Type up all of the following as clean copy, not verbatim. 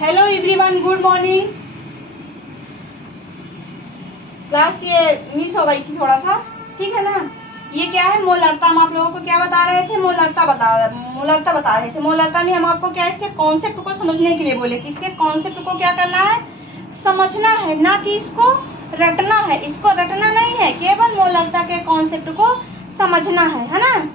Hello everyone, good morning. Class ये miss हो गई थी थोड़ा सा, ठीक है ना। ये क्या है, मोलरता। हम आप लोगों को क्या बता रहे थे, मोलरता बता रहे थे। मोलरता में हम आपको क्या इसके कॉन्सेप्ट को समझने के लिए बोले कि इसके कॉन्सेप्ट को क्या करना है, समझना है, ना कि इसको रटना है। इसको रटना नहीं है, केवल मोलरता के कॉन्सेप्ट को समझना है ना।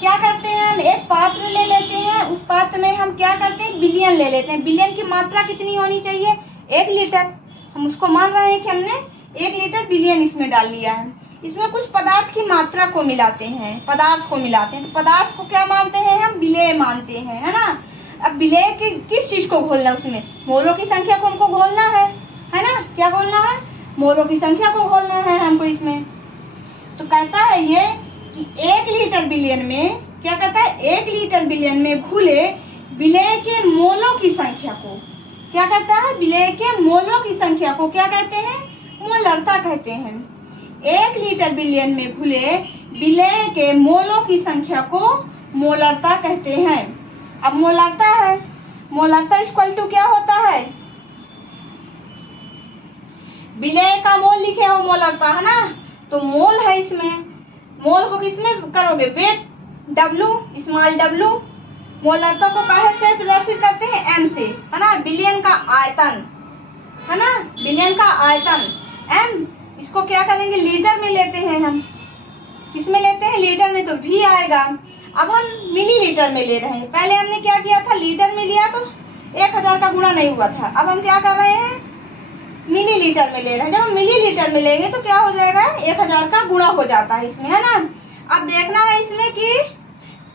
क्या करते हैं, हम एक पात्र ले लेते हैं, उस पात्र में हम क्या करते हैं, विलयन ले लेते हैं। विलयन की मात्रा कितनी होनी चाहिए, 1 लीटर। हम उसको मान रहे हैं कि हमने 1 लीटर विलयन इसमें डाल लिया है। इसमें कुछ पदार्थ की मात्रा को मिलाते हैं, तो पदार्थ को क्या मानते हैं हम, विलेय मानते हैं, है ना। अब विलेय की किस चीज को घोलना है, उसमें मोलों की संख्या को हमको घोलना है ना। क्या घोलना है, मोलों की संख्या को घोलना है हमको इसमें। तो कहता है ये कि 1 लीटर विलयन में क्या करता है, 1 लीटर विलयन में घुले विलेय के मोलों की संख्या को क्या करता है, विलेय के मोलों की संख्या को क्या कहते हैं, मोलरता कहते हैं। 1 लीटर विलयन में घुले विलेय के मोलों की संख्या को मोलरता कहते हैं। अब मोलरता है, मोलरता इक्वल टू क्या होता है, विलेय का मोल लिखे हो मोलरता, है ना। तो मोल है, इसमें मोल को किसमें करोगे, वेट, W, स्मॉल w। मोलरता को काहे से प्रदर्शित करते हैं, m से, है ना। विलयन का आयतन, है ना, विलयन का आयतन m। इसको क्या करेंगे, लीटर में लेते हैं हम। किस में लेते हैं, लीटर में, तो V आएगा। अब हम मिलीलीटर में ले रहे हैं। पहले हमने क्या किया था, लीटर में लिया तो 1000 का गुणा नहीं हुआ था। अब हम क्या कर रहे हैं, मिलीलीटर में ले रहे हैं। जब हम मिलीलीटर में लेंगे तो क्या हो जाएगा, 1000 का गुणा हो जाता है इसमें, है ना। अब देखना है इसमें कि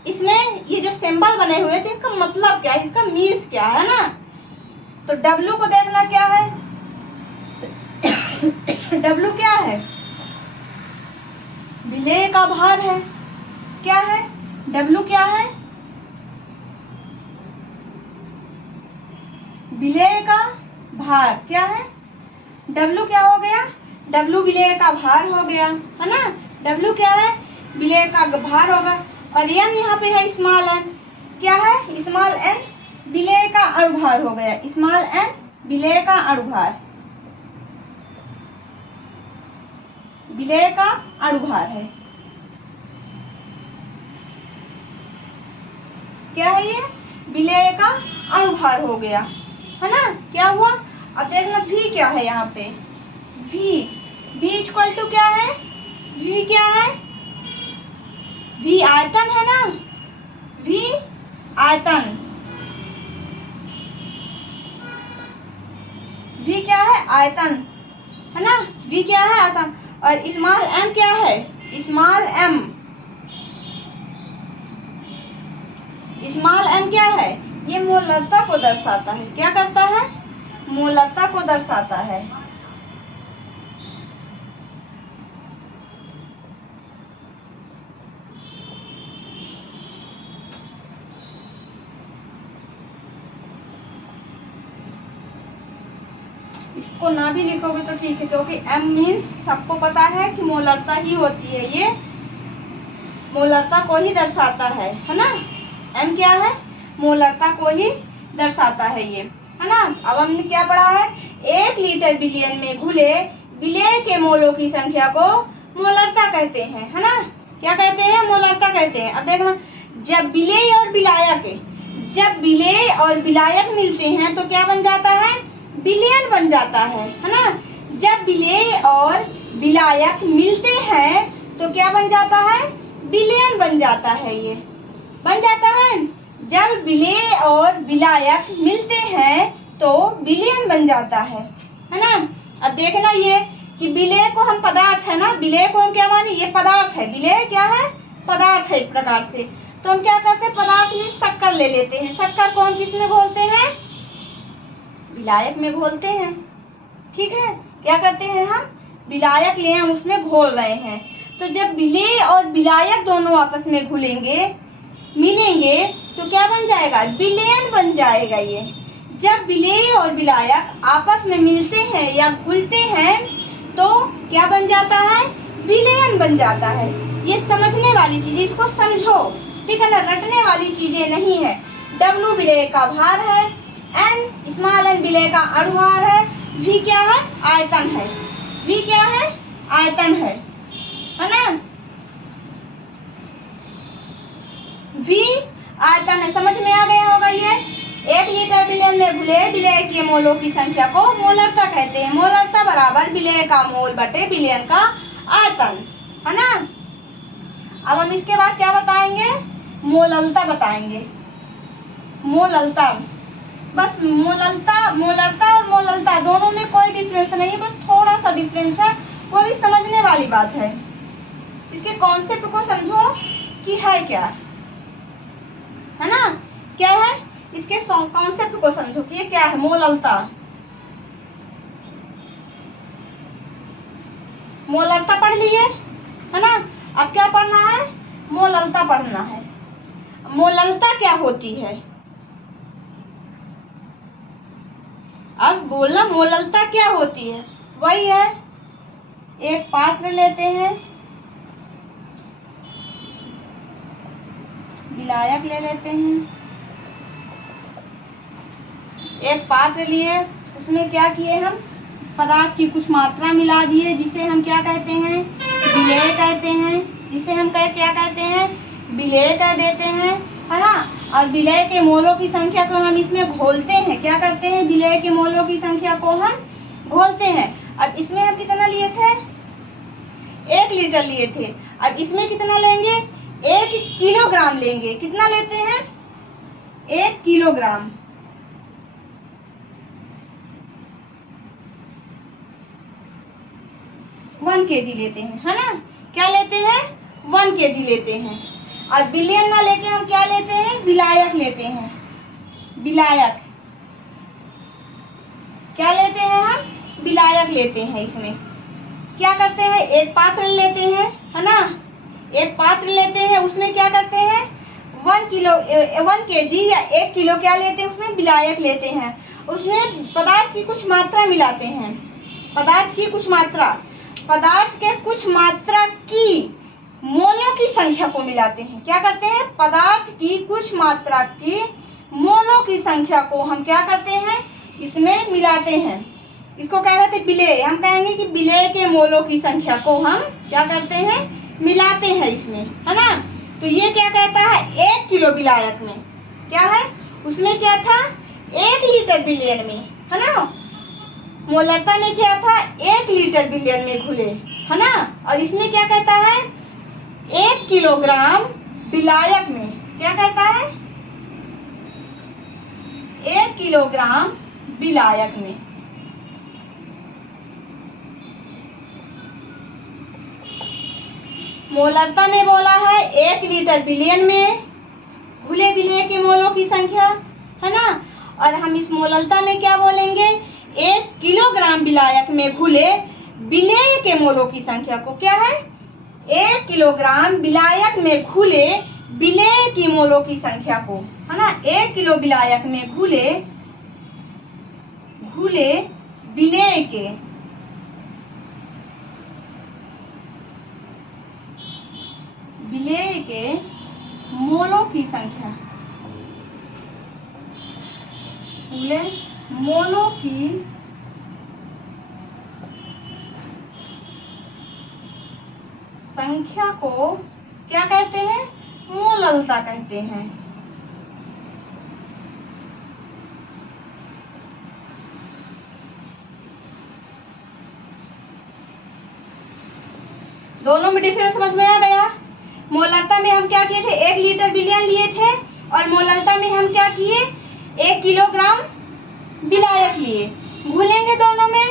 इसमें ये जो सिंबल बने हुए थे इसका मतलब क्या है, इसका मीन्स क्या है ना। तो W को देखना क्या है, W क्या है, विलेय का भार है। क्या है, W क्या है, विलेय का भार। क्या है, W क्या हो गया, W विलेय का भार हो गया, है ना। W क्या है, विलेय का भार होगा। और N यहाँ पे है स्मॉल n। क्या है, स्मॉल n विलेय का अणुभार हो गया। स्मॉल n विलेय का अणुभार, विलेय का अणुभार है। क्या है ये, विलेय का अणुभार हो गया, है ना। क्या हुआ, अब देखना V क्या है यहाँ पे, V इक्वल टू क्या है, V क्या है, V आयतन है ना, V आयतन, V क्या है, आयतन, है ना। V क्या है, आयतन। और स्मॉल m क्या है, स्मॉल m क्या है, ये मोलरता को दर्शाता है। क्या करता है, मोलरता को दर्शाता है। इसको ना भी लिखोगे तो ठीक है, क्योंकि m मीन्स सबको पता है कि मोलरता ही होती है, ये मोलरता को ही दर्शाता है ना। m क्या है, मोलरता को ही दर्शाता है ये, है ना। अब हमने क्या पढ़ा है, 1 लीटर विलयन में घुले विलेय के मोलों की संख्या को मोलरता कहते हैं, है ना। क्या कहते हैं, मोलरता कहते हैं। अब देखना, जब विलेय और विलायक मिलते हैं तो क्या बन जाता है, विलयन बन जाता है ना। जब विलेय और विलायक मिलते हैं तो क्या बन जाता है, विलयन बन जाता है। ये बन जाता है, जब विलेय और विलायक मिलते हैं तो विलयन बन जाता है ना। अब देखना ये कि विलेय को हम पदार्थ है ना, विलेय को हम क्या माने, ये पदार्थ है। विलेय क्या है, पदार्थ है एक प्रकार से। तो हम क्या करते हैं, पदार्थ में शक्कर ले लेते हैं। शक्कर को हम किस में घोलते हैं, विलायक में घोलते हैं, ठीक है। क्या करते हैं, हम विलायक ले, हम उसमें घोल रहे हैं। तो जब विलेय और विलायक दोनों आपस में घुलेंगे, मिलेंगे, तो क्या बन जाएगा, विलयन बन जाएगा ये। जब विलेय और विलायक आपस में मिलते हैं या घुलते हैं तो क्या बन जाता है, विलयन बन जाता है। ये समझने वाली चीज, इसको समझो, ठीक है ना, रटने वाली चीजें नहीं है। W विलेय का भार है, एन स्मॉल एन विलय का अणुभार है, वी क्या है, आयतन है, वी क्या है, आयतन है ना, वी आयतन है। समझ में आ गया होगा ये। 1 लीटर विलयन में घुले विलय के मोलों की संख्या को मोलरता कहते हैं। मोलरता बराबर विलय का मोल बटे विलयन का आयतन, है ना। अब हम इसके बाद क्या बताएंगे, मोललता बताएंगे। मोललता, बस मोललता, मोलरता और मोललता दोनों में कोई डिफरेंस नहीं है, बस थोड़ा सा डिफरेंस है, वो भी समझने वाली बात है। इसके कॉन्सेप्ट को समझो कि है क्या, है ना, क्या है, इसके कॉन्सेप्ट को समझो कि ये क्या है। मोललता, मोलरता पढ़ लिए, है ना। अब क्या पढ़ना है, मोललता पढ़ना है। मोललता क्या होती है, अब बोलना मोललता क्या होती है। वही है, एक पात्र लेते हैं, विलायक ले लेते हैं, एक पात्र लिए, उसमें क्या किए हम, पदार्थ की कुछ मात्रा मिला दिए, जिसे हम क्या कहते हैं, विलेय कहते हैं, जिसे हम क्या कहते हैं, विलेय कह देते हैं, है ना। और विलेय के मोलों की संख्या को हम इसमें घोलते हैं, क्या करते हैं, विलेय के मोलों की संख्या को हम घोलते हैं। अब इसमें हम कितना लिए थे, 1 लीटर लिए थे, अब इसमें कितना लेंगे, 1 किलोग्राम लेंगे। कितना लेते हैं, 1 किलोग्राम। वन केजी लेते हैं, है ना, क्या लेते हैं, 1 केजी लेते हैं। और विलयन ना लेके हम क्या लेते हैं, विलायक लेते हैं, विलायक, क्या लेते हैं हम, विलायक लेते हैं। इसमें क्या करते हैं, एक पात्र लेते हैं, है ना, एक पात्र लेते हैं, उसमें क्या करते हैं, 1 केजी या 1 किलो क्या लेते हैं, उसमें विलायक लेते हैं, उसमें पदार्थ की कुछ मात्रा मिलाते हैं, पदार्थ की कुछ मात्रा, पदार्थ के कुछ मात्रा की मोलों की संख्या को मिलाते हैं। क्या करते हैं, पदार्थ की कुछ मात्रा की मोलों की संख्या को हम क्या करते हैं, इसमें मिलाते हैं। इसको क्या कहते हैं, विलेय। हम कहेंगे कि विलेय के मोलों की संख्या को हम क्या करते हैं, मिलाते हैं इसमें, है ना। तो ये क्या कहता है, 1 किलो विलायक में क्या है, उसमें क्या था, 1 लीटर विलयन में, है ना। मोलरता में क्या था, 1 लीटर विलयन में घुले, है ना। और इसमें क्या कहता है, 1 किलोग्राम विलायक में, क्या कहता है, 1 किलोग्राम विलायक में। मोलरता में बोला है 1 लीटर विलयन में घुले विलेय के मोलों की संख्या, है ना। और हम इस मोलरता में क्या बोलेंगे, 1 किलोग्राम विलायक में घुले विलेय के मोलों की संख्या को क्या है, 1 किलोग्राम विलायक में घुले विलेय की मोलों की संख्या को, है ना। 1 किलो विलायक में घुले विलेय के मोलों की संख्या, मोलों की संख्या को क्या कहते हैं, मोललता कहते हैं। दोनों में डिफरेंस समझ में आ गया। मोलरता में हम क्या किए थे, 1 लीटर विलयन लिए थे, और मोललता में हम क्या किए, 1 किलोग्राम विलायक लिए। घुलेंगे दोनों में,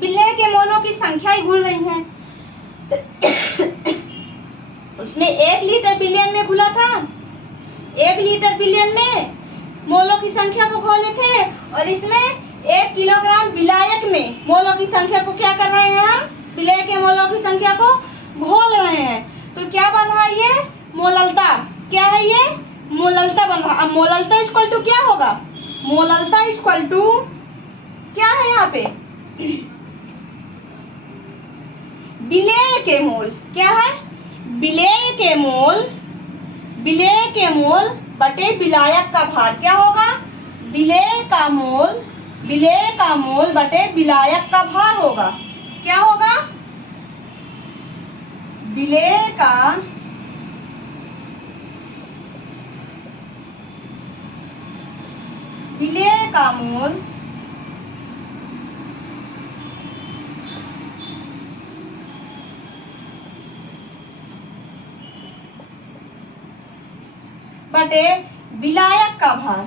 विलेय के मोलों की संख्या ही घुल रही है। उसमें 1 लीटर विलयन में घुला था, 1 लीटर विलयन में मोलों की संख्या को घोले थे, और इसमें 1 किलोग्राम विलायक में मोलों की संख्या को क्या कर रहे हैं, हम विलेय के मोलों की संख्या को घोल रहे हैं। तो क्या बन रहा है, ये मोललता। क्या है ये, मोललता बन रहा। अब मोललता इक्वल टू क्या होगा, मोललता इक्वल टू क्या है यहाँ पे, विलेय के मोल। क्या है, विलेय के मोल, विलेय के मोल बटे विलायक का भार क्या होगा, विलेय का मोल बटे विलायक का भार होगा। क्या होगा? विलेय का मोल बटे विलायक का भार।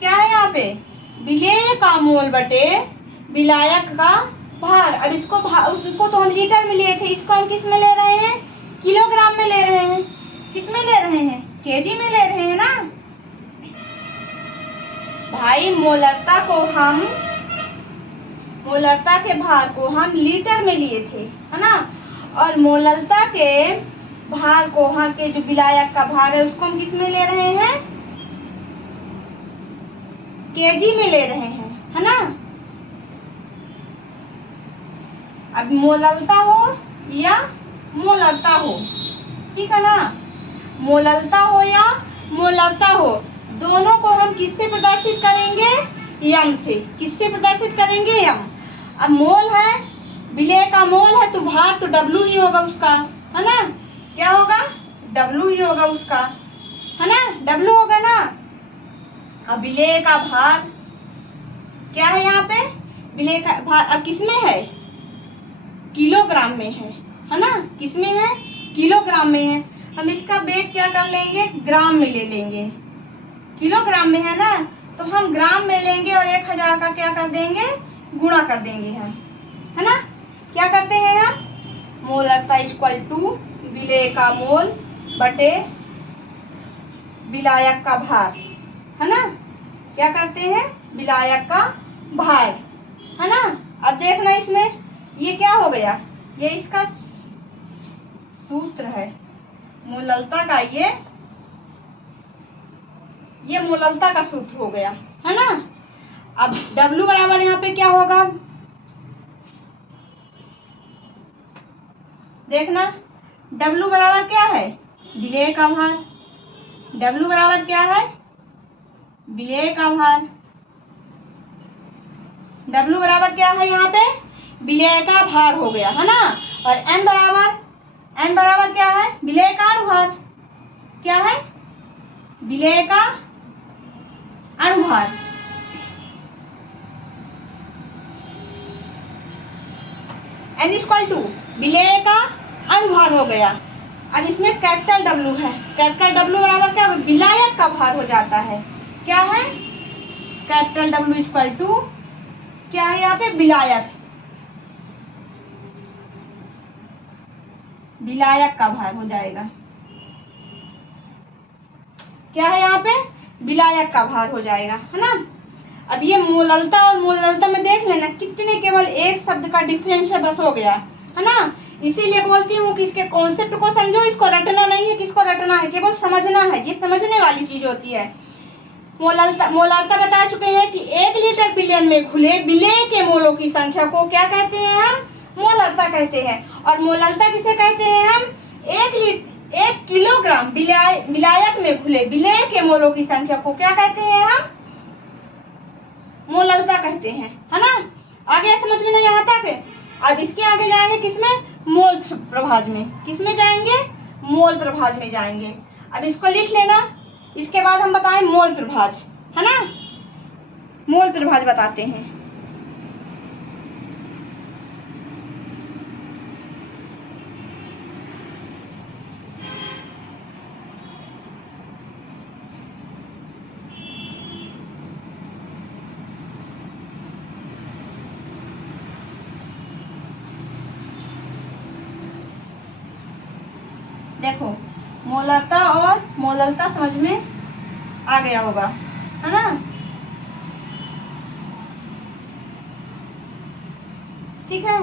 क्या है यहाँ पे? विलेय का मोल बटे विलायक का भार। अब उसको तो हम लीटर में लिए थे, इसको हम किस में ले रहे हैं? किलोग्राम में ले रहे हैं। किस में ले रहे हैं? केजी में ले रहे हैं ना भाई। मोलरता के भार को हम लीटर में लिए थे, है ना, और मोललता के भार को, वहां के जो विलायक का भार है उसको हम किस में ले रहे हैं? केजी में ले रहे हैं, है ना। अब मोललता हो या मोलरता हो, ठीक है ना, मोललता हो या मोलरता हो, दोनों को हम किससे प्रदर्शित करेंगे? यम से। किससे प्रदर्शित करेंगे? यम। अब मोल है, विलेय का मोल है तो भार तो डब्लू ही होगा उसका, है ना। क्या होगा? डब्लू ही होगा उसका, है ना, डब्लू होगा ना। अब विलेय का भार क्या है यहाँ पे? विलेय का भार अब किसमें है? किलोग्राम में है ना। किसमें है? किलोग्राम में है। हम इसका वेट क्या कर लेंगे? ग्राम में ले लेंगे। किलोग्राम में है ना, तो हम ग्राम में लेंगे और 1000 का क्या कर देंगे? गुणा कर देंगे हम, है ना। क्या करते हैं हम? मोलरता इक्वल टू विलेय का मोल बटे विलायक का भार, है ना। क्या करते हैं? विलायक का भार, है ना। अब देखना इसमें ये क्या हो गया? ये इसका सूत्र है मोललता का। ये मोललता का सूत्र हो गया, है ना। अब W बराबर यहाँ पे क्या होगा? देखना, W बराबर क्या है? विलेय का भार। W बराबर क्या है? विलेय का भार। W बराबर क्या है यहाँ पे? विलेय का भार हो गया, है ना। और N बराबर क्या है? विलेय का अणुभार। क्या है? विलेय का अणुभार। N इक्वल टू विलेय का अणुभार हो गया। अब इसमें कैपिटल W है। कैपिटल W बराबर क्या? विलायक का भार हो जाता है। क्या है? कैपिटल W इक्वल टू क्या है यहाँ पे? विलायक का भार हो जाएगा। क्या है यहाँ पे? विलायक का भार हो जाएगा, है ना। अब ये मोललता और मोललता में देख लेना कितने, केवल एक शब्द का डिफरेंस है, बस हो गया, है ना। इसीलिए बोलती हूँ कि इसके कॉन्सेप्ट को समझो, इसको रटना नहीं है। किसको रटना है? केवल समझना है। ये समझने वाली चीज होती है। मोलरता बता चुके हैं कि 1 लीटर विलयन में घुले विलेय के मोलों की संख्या को क्या कहते हैं? हम मोलरता कहते हैं। और मोललता किसे कहते हैं? हम 1 किलोग्राम विलायक में घुले विलेय के मोलों की संख्या को क्या कहते हैं? हम मोललता कहते हैं, है ना। आगे समझ में नहीं यहाँ तक? अब इसके आगे जाएंगे किसमें? मोल प्रभाज में। किसमें जाएंगे? मोल प्रभाज में जाएंगे। अब इसको लिख लेना, इसके बाद हम बताएं मोल प्रभाज, है ना। मोल प्रभाज बताते हैं। देखो, मोलरता और मोललता समझ में आ गया होगा, है ना। ठीक है,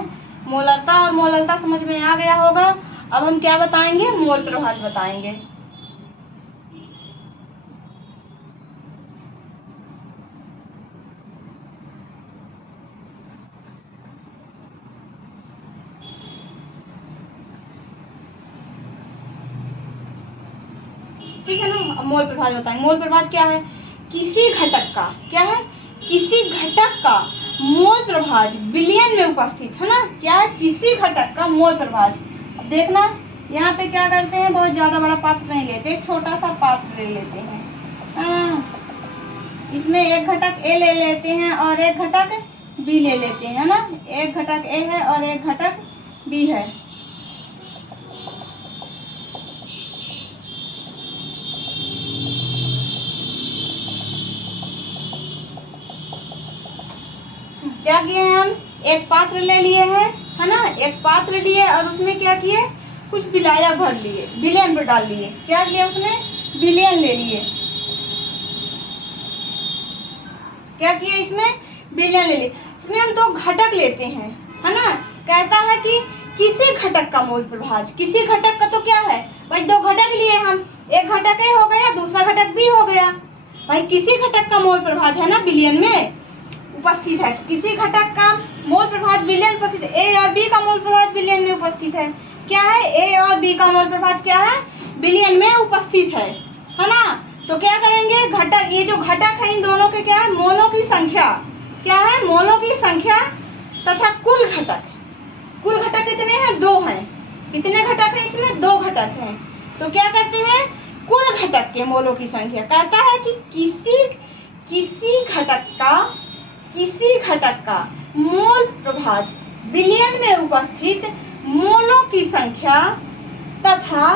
मोलरता और मोललता समझ में आ गया होगा। अब हम क्या बताएंगे? मोल प्रभाज बताएंगे। ठीक है ना। अब मोल प्रभाज बताएंगे। मोल प्रभाज क्या है? किसी घटक का, क्या है? किसी घटक का मोल प्रभाज विलयन में उपस्थित, है ना। क्या है? किसी घटक का मोल प्रभाज। अब देखना यहाँ पे क्या करते हैं, बहुत ज्यादा बड़ा पात्र नहीं लेते, एक छोटा सा पात्र ले लेते हैं। इसमें एक घटक ए ले लेते हैं और एक घटक बी ले लेते हैं, है ना। एक घटक ए है और एक घटक बी है। क्या किए हैं हम? एक पात्र ले लिए हैं, है ना। एक पात्र लिए और उसमें क्या किए? कुछ विलायक भर लिए, विलयन पर डाल लिए। क्या किया उसमें? विलयन ले लिए। क्या किया इसमें? विलयन ले लिए। इसमें हम दो घटक लेते हैं, है ना। कहता है कि किसी घटक का मोल प्रभाज, किसी घटक का तो क्या है भाई, दो घटक लिए हम, एक घटक ए हो गया, दूसरा घटक बी हो गया। भाई किसी घटक का मोल प्रभाज है ना विलयन में उपस्थित है, तो किसी घटक का मोल प्रभाज विलयन उपस्थित है। ए और बी का मोल प्रभाज विलयन में उपस्थित है। क्या है? ए और बी का मोल प्रभाज क्या है? विलयन में उपस्थित है ना। तो क्या करेंगे? घटक, ये जो घटक है इन दोनों के क्या है? मोलों की संख्या। क्या है? मोलों की संख्या तथा कुल घटक। कुल घटक कितने हैं? दो हैं। कितने घटक हैं इसमें? दो घटक हैं। तो क्या करते हैं? कुल घटक के मोलों की संख्या। कहता है कि किसी घटक का मोल प्रभाज विलयन में उपस्थित मोलों की संख्या तथा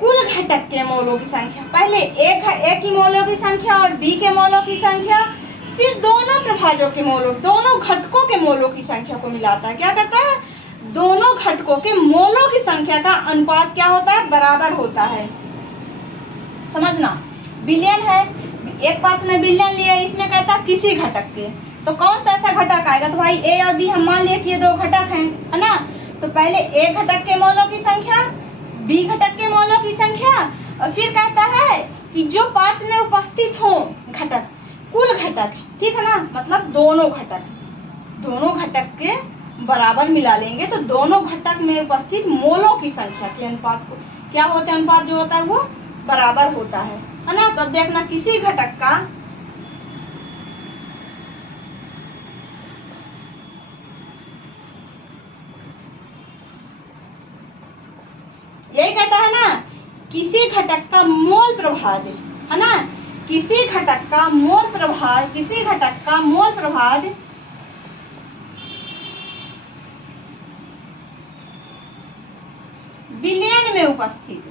कुल घटक के मोलों की संख्या। पहले ए की मोलों की संख्या और बी के मोलों की संख्या, फिर दोनों प्रभाजों के मोलों, दोनों घटकों के मोलों की संख्या को मिलाता है। क्या करता है? दोनों घटकों के मोलों की संख्या का अनुपात क्या होता है? बराबर होता है। समझना, विलयन है, एक पात्र में विलयन लिया, इसमें कहता है किसी घटक के, तो कौन सा ऐसा घटक आएगा? तो भाई ए और बी हम मान लिए कि ये दो घटक हैं, है ना। तो पहले ए घटक के मोलों की संख्या, बी घटक के मोलों की संख्या, और फिर कहता है कि जो पात्र में उपस्थित हो घटक, कुल घटक, ठीक है ना, मतलब दोनों घटक के बराबर मिला लेंगे तो दोनों घटक में उपस्थित मोलों की संख्या के अनुपात को क्या होता है? अनुपात जो होता है वो बराबर होता है ना। तो अब देखना, किसी घटक का यही कहता है ना, किसी घटक का मोल प्रभाज, है ना। किसी घटक का मोल प्रभाज विलयन में उपस्थित,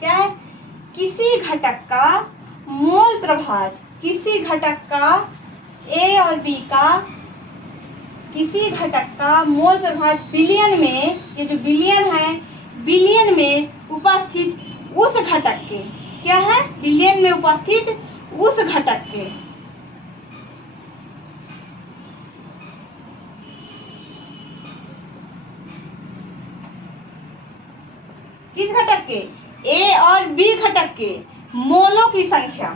क्या है? किसी घटक का मोल प्रभाज, किसी घटक का ए और बी का, किसी घटक का मोल प्रभाज विलयन में, ये जो विलयन है, विलयन में उपस्थित उस घटक के, क्या है? विलयन में उपस्थित उस घटक के, किस घटक के? ए और बी घटक के मोलों की संख्या।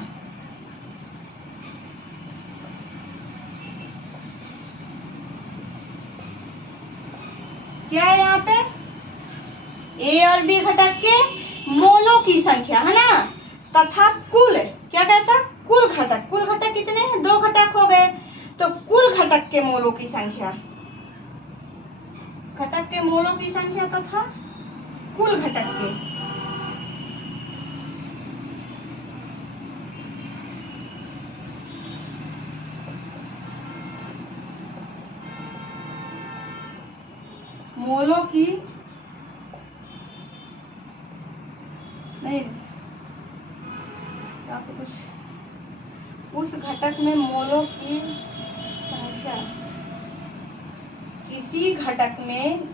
क्या है यहाँ पे? ए और बी घटक के मोलों की संख्या, है ना, तथा कुल, क्या कहता? कुल घटक। कुल घटक कितने हैं? दो घटक हो गए, तो कुल घटक के मोलों की संख्या, घटक के मोलों की संख्या तथा कुल घटक के, मोलों की, नहीं आपको कुछ, उस घटक में मोलों की संख्या,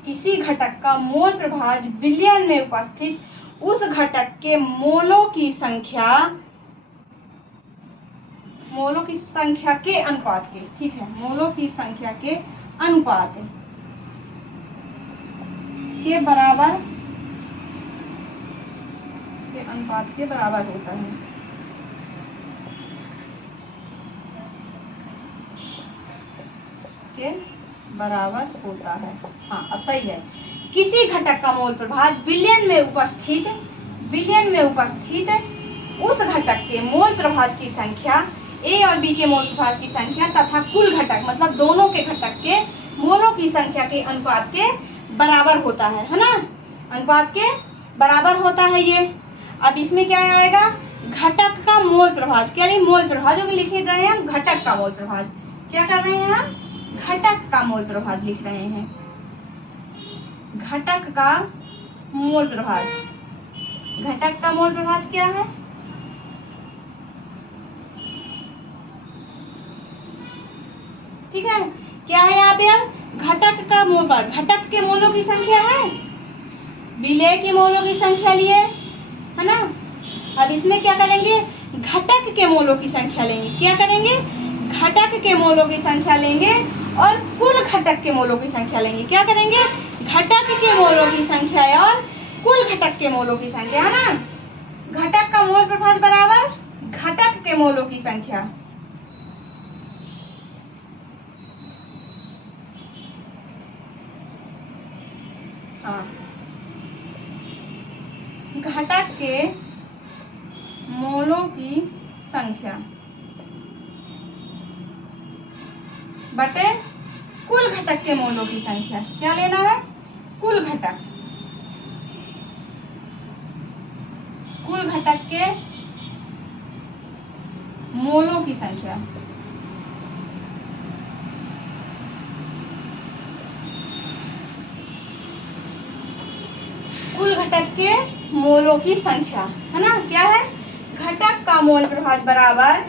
किसी घटक का मोल प्रभाज विलयन में उपस्थित उस घटक के मोलों की संख्या के अनुपात के, ठीक है, मोलों की संख्या के अनुपात के बराबर, के अनुपात के बराबर होता है। के बराबर होता है। हाँ अब सही है। किसी घटक का मोल प्रभाज बिलियन में उपस्थित उस घटक के मोल प्रभाज की संख्या ए और बी के मोल प्रभाज की संख्या तथा कुल घटक मतलब दोनों के घटक के मोलों की संख्या के अनुपात के बराबर होता है ना, अनुपात के बराबर होता है ये। अब इसमें क्या आएगा, घटक का मोल प्रभाज, क्या नहीं मोल प्रभाज में लिख रहे हैं हम घटक का मोल प्रभाज, क्या कर रहे हैं हम घटक का मोल प्रभाज लिख रहे हैं, घटक का मोल प्रभाज। घटक का मोल प्रभाज क्या है, ठीक है, क्या है यहाँ पे अब घटक का मोल प्रभाज, घटक के मोलों की संख्या है, विलेय के मोलों की संख्या लिए है ना। अब इसमें क्या करेंगे, घटक के मोलों की संख्या लेंगे, क्या करेंगे घटक के मोलों की संख्या लेंगे और कुल घटक के मोलों की संख्या लेंगे, क्या करेंगे घटक के मोलों की संख्या और कुल घटक के मोलों की संख्या है ना। घटक का मोल प्रभाज बराबर घटक के मोलों की संख्या, हाँ घटक के मोलों की संख्या बटे कुल घटक के मोलों की संख्या, क्या लेना है कुल घटक, कुल घटक के मोलों की संख्या, कुल घटक के मोलों की संख्या है ना। क्या है घटक का मोल प्रभाज बराबर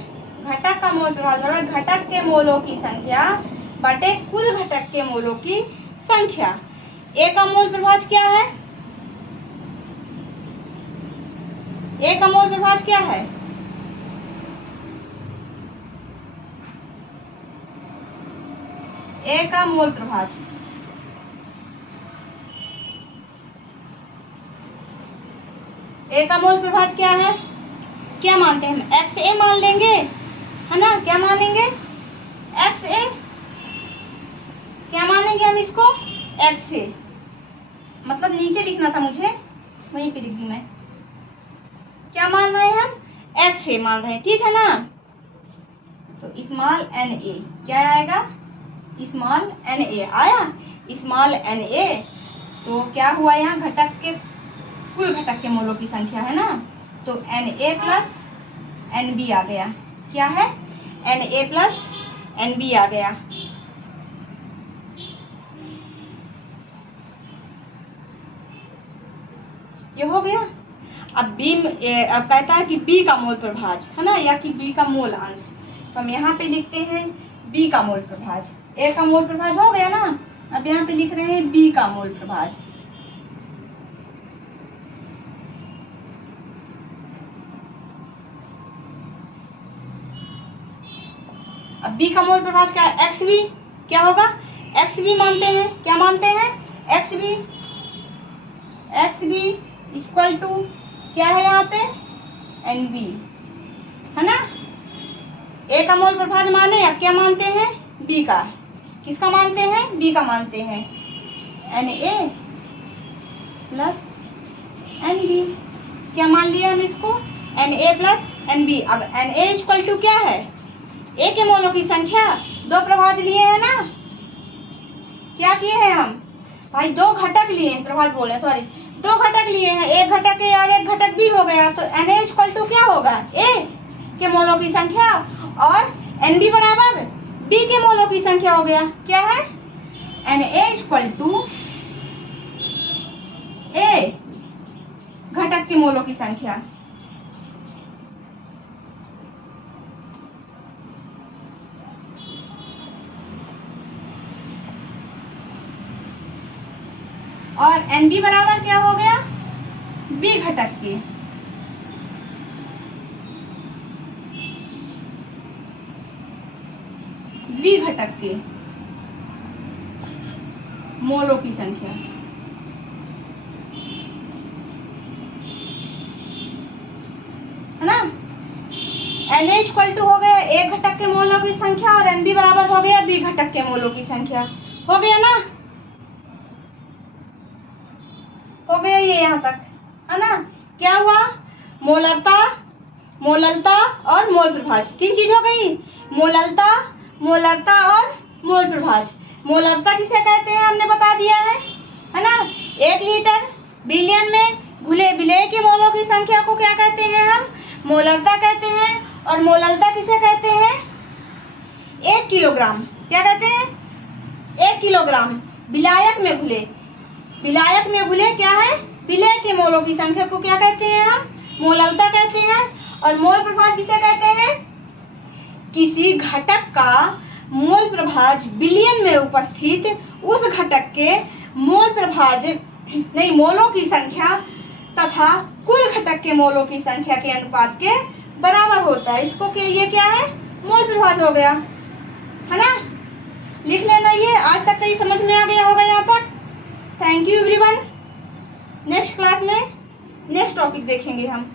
घटक का मोल प्रभाज बराबर घटक के मोलों की संख्या बटे कुल घटक के मोलों की संख्या। ए का मोल प्रभाज क्या है, ए का मोल प्रभाज क्या है, ए का मोल प्रभाज ए का मोल प्रभाज क्या है, क्या मानते हैं हम एक्स ए मान लेंगे है ना, क्या मानेंगे एक्स ए, क्या मानेंगे हम इसको एक्स ए, मतलब नीचे लिखना था मुझे वहीं पे लिख दी मैं, क्या मान रहे हैं हम एक्स ए मान रहे हैं, ठीक है ना। तो स्मॉल एन ए क्या आएगा, स्मॉल एन ए आया, स्मॉल एन ए, तो क्या हुआ यहाँ घटक के कुल घटक के मोलों की संख्या है ना, तो n A plus N B आ गया, क्या है n A plus N B आ गया। ये हो गया। अब बी अब कहता है कि बी का मोल प्रभाज है ना, या कि बी का मोल अंश, तो हम यहाँ पे लिखते हैं बी का मोल प्रभाज, ए का मोल प्रभाज हो गया ना, अब यहाँ पे लिख रहे हैं बी का मोल प्रभाज। अब बी का मोल प्रभाज क्या है एक्स बी, क्या होगा एक्स बी मानते हैं, क्या मानते हैं एक्स बी इक्वल टू क्या है यहाँ पे एन बी है ना। ए का मोल प्रभाज माने, अब क्या मानते हैं बी का, किसका मानते हैं बी का मानते हैं, N A plus N B, क्या मान लिया हम इसको N A plus N B. अब एन ए इक्वल टू क्या है ए के मोलों की संख्या, दो प्रभाज लिए हैं ना, क्या किए हैं हम भाई दो घटक लिए हैं, प्रभाज बोल रहे हैं सॉरी, दो घटक लिए हैं, एक घटक ए और एक घटक बी हो गया, तो एन ए इक्वल टू क्या होगा ए के मोलों की संख्या और एन बी बराबर बी के मोलों की संख्या हो गया, क्या है एन ए इक्वल टू ए घटक के मोलों की संख्या, और एन बी बराबर क्या हो गया बी घटक के, बी घटक के मोलों की संख्या, है ना। Na इक्वल टू हो गया एक घटक के मोलों की संख्या और Nb बराबर हो गया b घटक के मोलों की संख्या। हो गया ना, हो गया ये यहाँ तक, है ना। क्या हुआ, मोलरता, मोललता और मोल प्रभाज, तीन चीज हो गई, मोललता, मोलरता और मोल प्रभाज। मोलरता किसे कहते हैं हमने बता दिया है ना। 1 लीटर बिलियन में घुले विलेय के मोलों की संख्या को क्या कहते हैं हम, मोलरता कहते हैं। और मोललता किसे कहते हैं, 1 किलोग्राम, क्या कहते हैं, 1 किलोग्राम विलायक में घुले, विलायक में घुले क्या है, विलेय के मोलों की संख्या को क्या कहते हैं हम, मोललता कहते हैं। और मोल प्रभाज किसे कहते हैं, किसी घटक का मोल प्रभाज बिलियन में उपस्थित उस घटक के मोल प्रभाज नहीं मोलों की संख्या तथा कुल घटक के मोलों की संख्या के अनुपात के बराबर होता है। इसको के ये क्या है, मोल प्रभाज हो गया, है ना। लिख लेना ये, आज तक कहीं समझ में आ गया होगा यहाँ तक। Thank you everyone. Next class में नेक्स्ट टॉपिक देखेंगे हम।